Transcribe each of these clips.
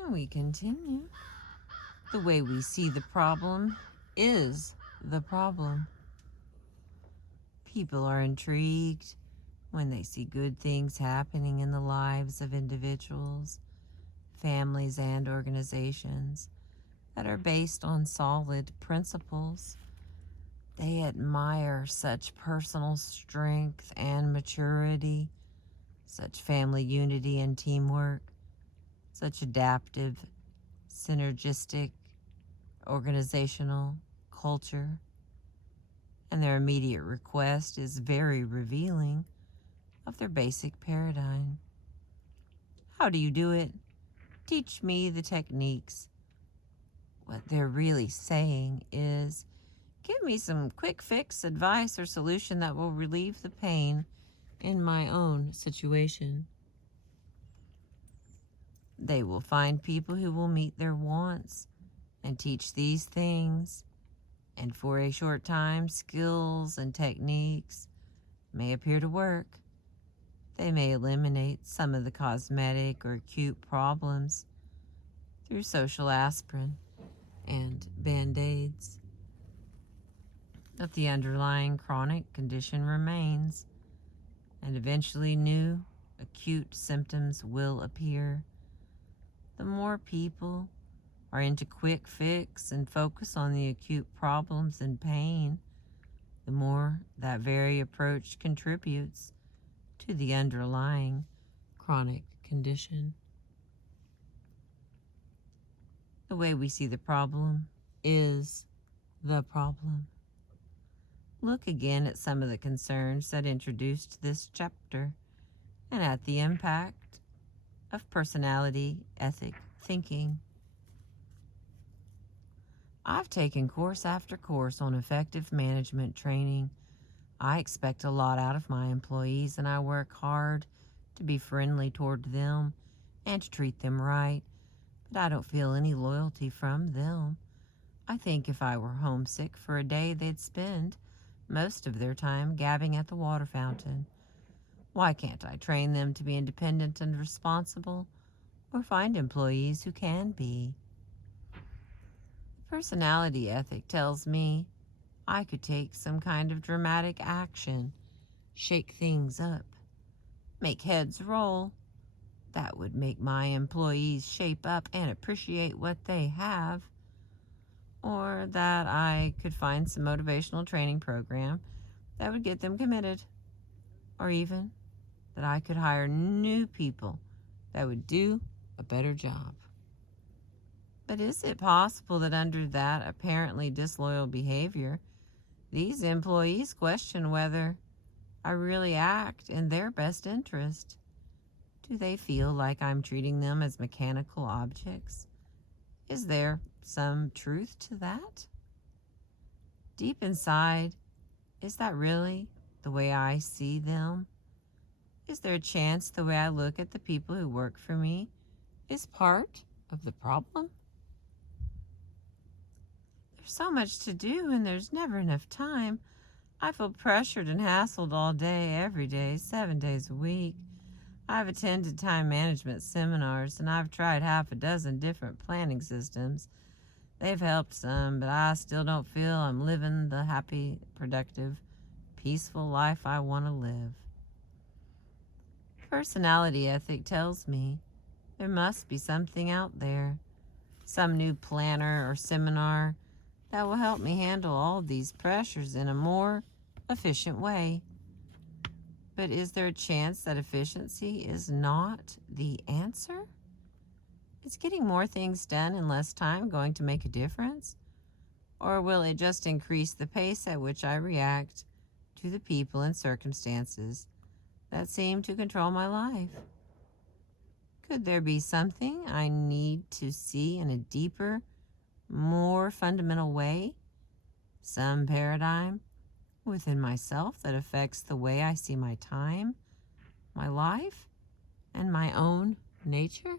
And we continue. The way we see the problem is the problem. People are intrigued when they see good things happening in the lives of individuals, families, and organizations that are based on solid principles. They admire such personal strength and maturity, such family unity and teamwork, such adaptive, synergistic, organizational culture. And their immediate request is very revealing of their basic paradigm. How do you do it? Teach me the techniques. What they're really saying is, give me some quick fix, advice, or solution that will relieve the pain in my own situation. They will find people who will meet their wants and teach these things, and for a short time, skills and techniques may appear to work. They may eliminate some of the cosmetic or acute problems through social aspirin and band-aids. But the underlying chronic condition remains, and eventually new acute symptoms will appear. The more people are into quick fix and focus on the acute problems and pain, the more that very approach contributes to the underlying chronic condition. The way we see the problem is the problem. Look again at some of the concerns that introduced this chapter and at the impact of personality ethic thinking. I've taken course after course on effective management training. I expect a lot out of my employees, and I work hard to be friendly toward them and to treat them right, but I don't feel any loyalty from them. I think if I were homesick for a day, they'd spend most of their time gabbing at the water fountain. Why can't I train them to be independent and responsible, or find employees who can be? Personality ethic tells me I could take some kind of dramatic action, shake things up, make heads roll. That would make my employees shape up and appreciate what they have. Or that I could find some motivational training program that would get them committed. Or even that I could hire new people that would do a better job. But is it possible that under that apparently disloyal behavior, these employees question whether I really act in their best interest? Do they feel like I'm treating them as mechanical objects? Is there some truth to that? Deep inside, is that really the way I see them? Is there a chance the way I look at the people who work for me is part of the problem? There's so much to do and there's never enough time. I feel pressured and hassled all day, every day, 7 days a week. I've attended time management seminars and I've tried half a dozen different planning systems. They've helped some, but I still don't feel I'm living the happy, productive, peaceful life I want to live. Personality ethic tells me there must be something out there, some new planner or seminar that will help me handle all these pressures in a more efficient way. But is there a chance that efficiency is not the answer? Is getting more things done in less time going to make a difference? Or will it just increase the pace at which I react to the people and circumstances that seem to control my life? Could there be something I need to see in a deeper, more fundamental way? Some paradigm within myself that affects the way I see my time, my life, and my own nature?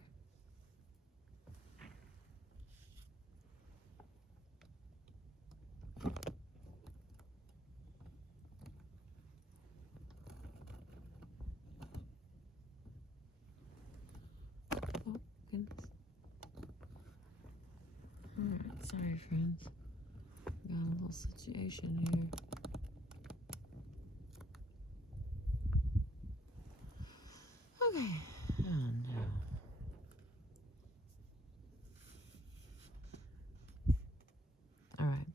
Oh, goodness. Sorry, friends. Got a little situation here. Okay. Oh, no. All right.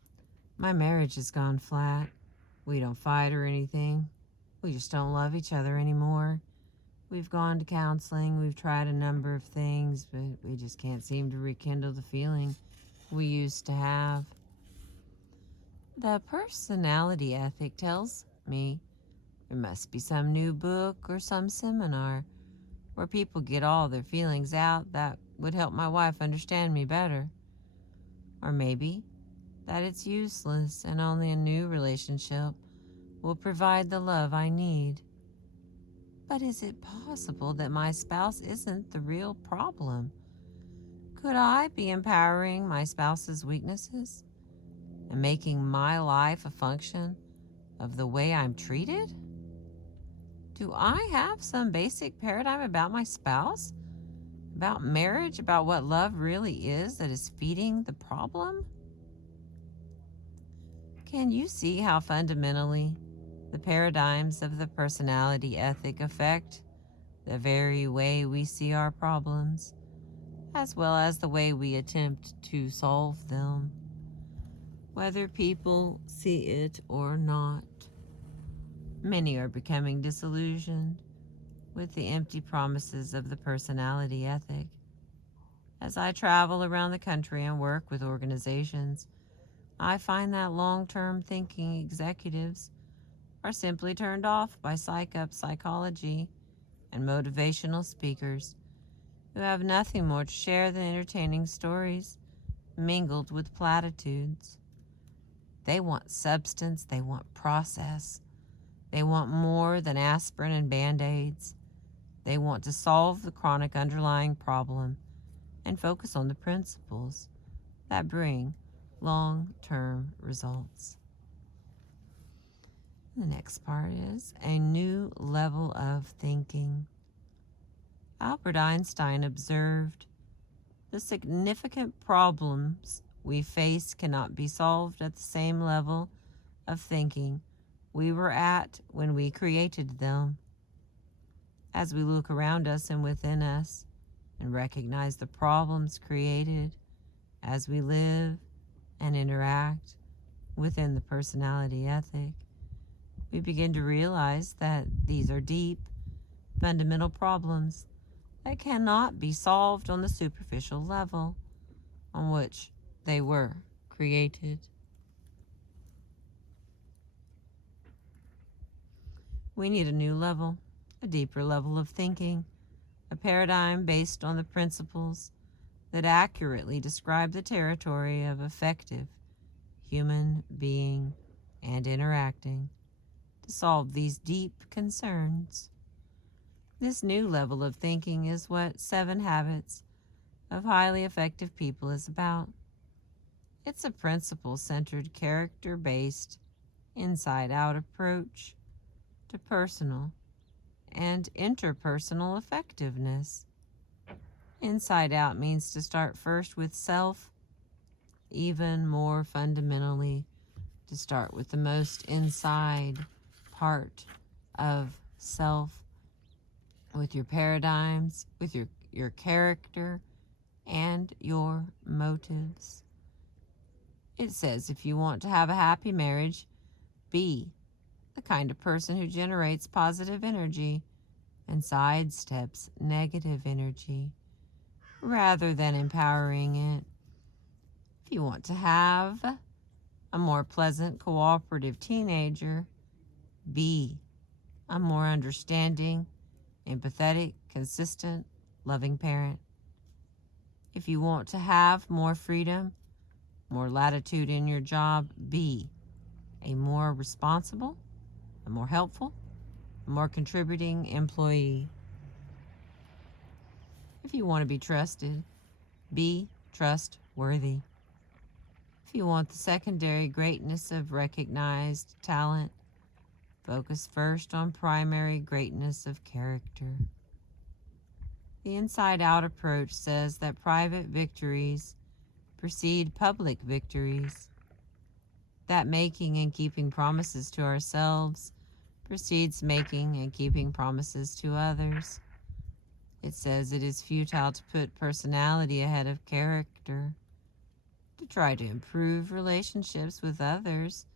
My marriage has gone flat. We don't fight or anything. We just don't love each other anymore. We've gone to counseling. We've tried a number of things, but we just can't seem to rekindle the feeling we used to have. The personality ethic tells me there must be some new book or some seminar where people get all their feelings out that would help my wife understand me better. Or maybe that it's useless and only a new relationship will provide the love I need. But is it possible that my spouse isn't the real problem? Could I be empowering my spouse's weaknesses and making my life a function of the way I'm treated? Do I have some basic paradigm about my spouse, about marriage, about what love really is that is feeding the problem? Can you see how fundamentally the paradigms of the personality ethic affect the very way we see our problems, as well as the way we attempt to solve them, whether people see it or not? Many are becoming disillusioned with the empty promises of the personality ethic. As I travel around the country and work with organizations, I find that long-term thinking executives are simply turned off by psych-up psychology and motivational speakers who have nothing more to share than entertaining stories mingled with platitudes. They want substance, they want process, they want more than aspirin and Band-Aids. They want to solve the chronic underlying problem and focus on the principles that bring long-term results. The next part is a new level of thinking. Albert Einstein observed, the significant problems we face cannot be solved at the same level of thinking we were at when we created them. As we look around us and within us and recognize the problems created as we live and interact within the personality ethic, we begin to realize that these are deep, fundamental problems that cannot be solved on the superficial level on which they were created. We need a new level, a deeper level of thinking, a paradigm based on the principles that accurately describe the territory of effective human being and interacting to solve these deep concerns. This new level of thinking is what 7 Habits of Highly Effective People is about. It's a principle-centered, character-based, inside-out approach to personal and interpersonal effectiveness. Inside out means to start first with self, even more fundamentally, to start with the most inside part of self, with your paradigms, with your character, and your motives. It says if you want to have a happy marriage, be the kind of person who generates positive energy and sidesteps negative energy rather than empowering it. If you want to have a more pleasant, cooperative teenager, be a more understanding, empathetic, consistent, loving parent. If you want to have more freedom, more latitude in your job, be a more responsible, a more helpful, a more contributing employee. If you want to be trusted, be trustworthy. If you want the secondary greatness of recognized talent, focus first on primary greatness of character. The inside-out approach says that private victories precede public victories, that making and keeping promises to ourselves precedes making and keeping promises to others. It says it is futile to put personality ahead of character, to try to improve relationships with others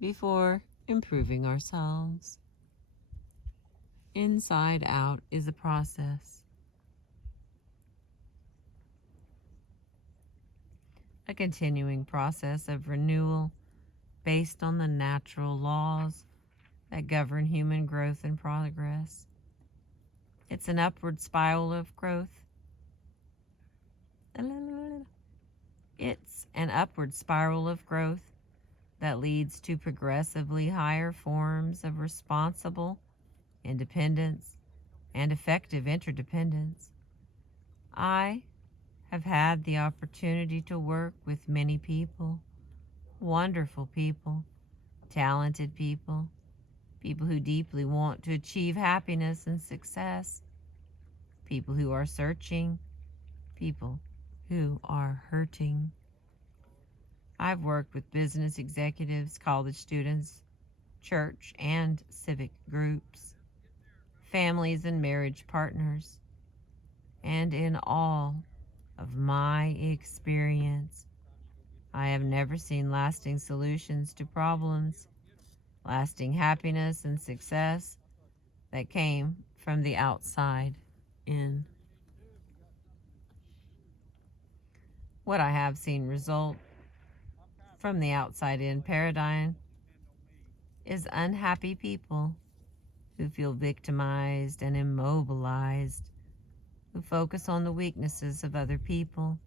before improving ourselves. Inside out is a process, a continuing process of renewal based on the natural laws that govern human growth and progress. It's an upward spiral of growth. It's an upward spiral of growth that leads to progressively higher forms of responsible independence and effective interdependence. I have had the opportunity to work with many people, wonderful people, talented people, people who deeply want to achieve happiness and success, people who are searching, people who are hurting. I've worked with business executives, college students, church and civic groups, families and marriage partners, and in all of my experience, I have never seen lasting solutions to problems, lasting happiness and success that came from the outside in. What I have seen result from the outside in paradigm is unhappy people who feel victimized and immobilized, who focus on the weaknesses of other people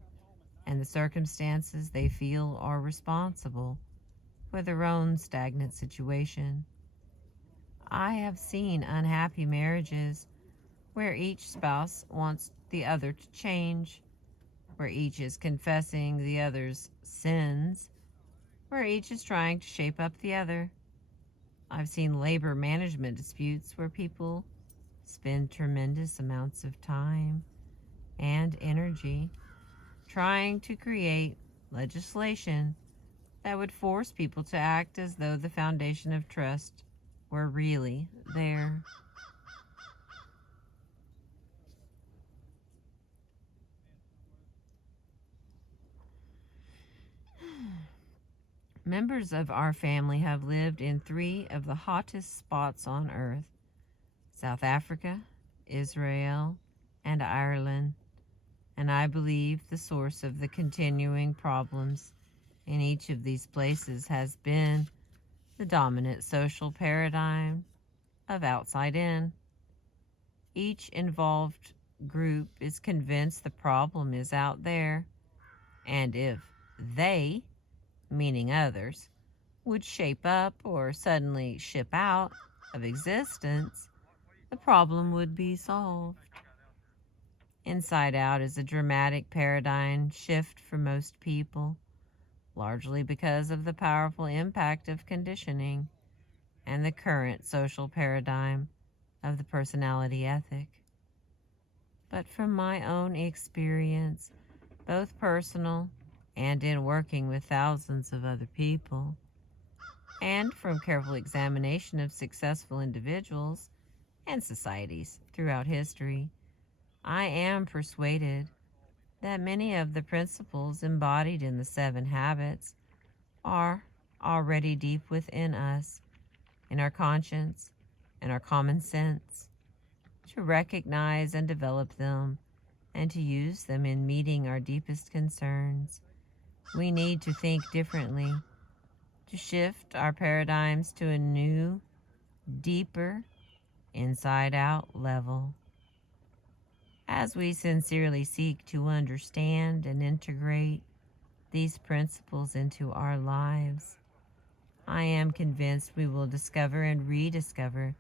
and the circumstances they feel are responsible for their own stagnant situation. I have seen unhappy marriages where each spouse wants the other to change, where each is confessing the other's sins, where each is trying to shape up the other. I've seen labor management disputes where people spend tremendous amounts of time and energy trying to create legislation that would force people to act as though the foundation of trust were really there. Members of our family have lived in 3 of the hottest spots on earth: South Africa, Israel, and Ireland, and I believe the source of the continuing problems in each of these places has been the dominant social paradigm of outside in. Each involved group is convinced the problem is out there, and if they, meaning others, would shape up or suddenly ship out of existence, the problem would be solved. Inside out is a dramatic paradigm shift for most people, largely because of the powerful impact of conditioning and the current social paradigm of the personality ethic. But from my own experience, both personal and in working with thousands of other people, and from careful examination of successful individuals and societies throughout history, I am persuaded that many of the principles embodied in the 7 habits are already deep within us, in our conscience and our common sense. To recognize and develop them and to use them in meeting our deepest concerns, we need to think differently, to shift our paradigms to a new, deeper, inside-out level. As we sincerely seek to understand and integrate these principles into our lives, I am convinced we will discover and rediscover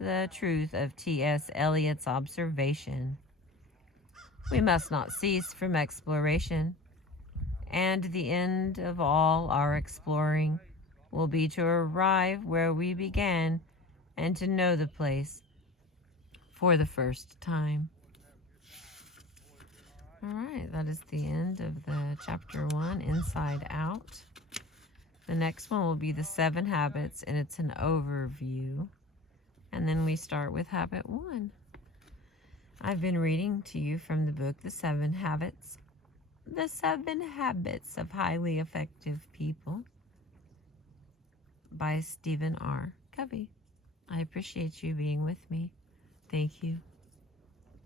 the truth of T.S. Eliot's observation. We must not cease from exploration, and the end of all our exploring will be to arrive where we began and to know the place for the first time. All right, that is the end of the chapter 1, Inside Out. The next one will be the 7 habits, and it's an overview. And then we start with habit 1. I've been reading to you from the book, The 7 Habits. The 7 Habits of Highly Effective People by Stephen R. Covey. I appreciate you being with me. Thank you.